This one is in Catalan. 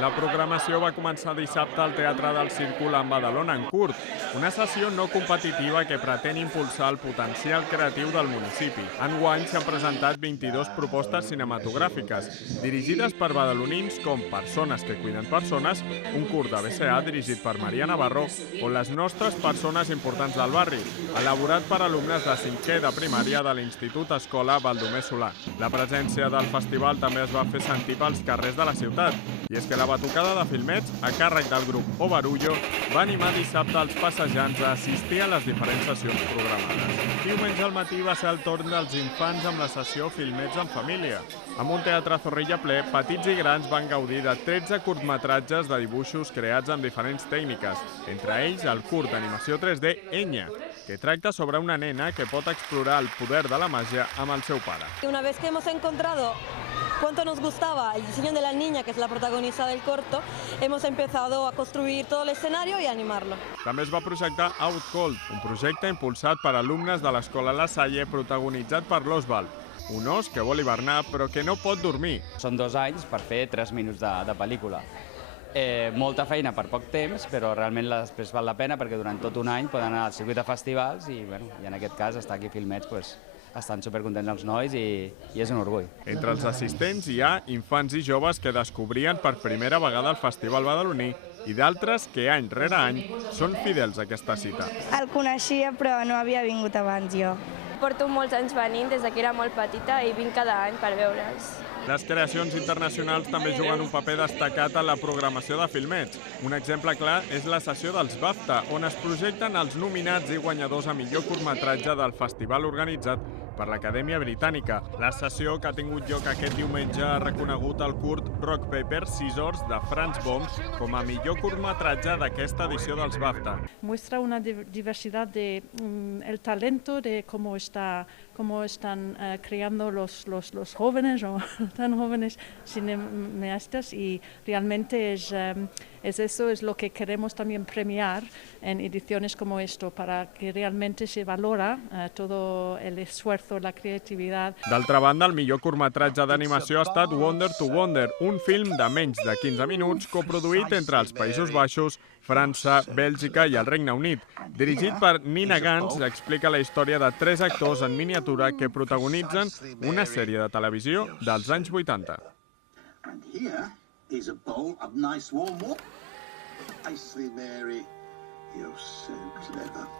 La programació va començar dissabte al Teatre del Círcul en Badalona en curt, una sessió no competitiva que pretén impulsar el potencial creatiu del municipi. Enguany s'han presentat 22 propostes cinematogràfiques, dirigides per badalonins com Persones que cuiden persones, un curt de BCA dirigit per Maria Navarro, o Les nostres persones importants del barri, elaborat per alumnes de 5è de primària de l'Institut Escola Baldomer Solà. La presència del festival també es va fer sentir pels carrers de la ciutat, i és que la batucada de filmets, a càrrec del grup O Barullo, va animar dissabte els passejants a assistir a les diferents sessions programades. Diumenge al matí va ser el torn dels infants amb la sessió Filmets en família. Amb un teatre Zorrilla ple, petits i grans van gaudir de 13 curtmetratges de dibuixos creats amb diferents tècniques, entre ells el curt d'animació 3D Enya, que tracta sobre una nena que pot explorar el poder de la màgia amb el seu pare. Una vez que hemos encontrado cuánto nos gustaba el diseño de la niña, que es la protagonista del corto, hemos empezado a construir todo el escenario y a animarlo. També es va projectar Out Cold, un projecte impulsat per alumnes de l'Escola La Salle protagonitzat per l'Osvald, un os que vol hibernar però que no pot dormir. Són 2 anys per fer 3 minuts de pel·lícula. Molta feina per poc temps, però realment després val la pena perquè durant tot un any poden anar al circuit de festivals i en aquest cas estar aquí Filmets, estan supercontents els nois i és un orgull. Entre els assistents hi ha infants i joves que descobrien per primera vegada el Festival Badaloní i d'altres que any rere any són fidels a aquesta cita. El coneixia però no havia vingut abans jo. Porto molts anys venint des que era molt petita i vinc cada any per veure'ls. Les creacions internacionals també juguen un paper destacat en la programació de Filmets. Un exemple clar és la sessió dels BAFTA, on es projecten els nominats i guanyadors a millor curtmetratge del festival organitzat per l'Acadèmia Britànica. La sessió que ha tingut lloc aquest diumenge ha reconegut el curt Rock Paper Scissors de Franz Boms com a millor curtmetratge d'aquesta edició dels BAFTA. Muestra una diversidad de el talento de cómo están creando los jóvenes o no tan jóvenes cineastas y realmente eso es lo que queremos también premiar en ediciones como esto para que realmente se valora todo el esfuerzo, la creatividad. D'altra banda, el millor curtmetratge d'animació ha estat Wonder to Wonder, un film de menys de 15 minuts coproduït entre els Països Baixos, França, Bèlgica i el Regne Unit. Dirigit per Nina Gans, explica la història de 3 actors en miniatura que protagonitzen una sèrie de televisió dels anys 80. And here is a bowl of nice warm water. Nicely, Mary. You're so clever.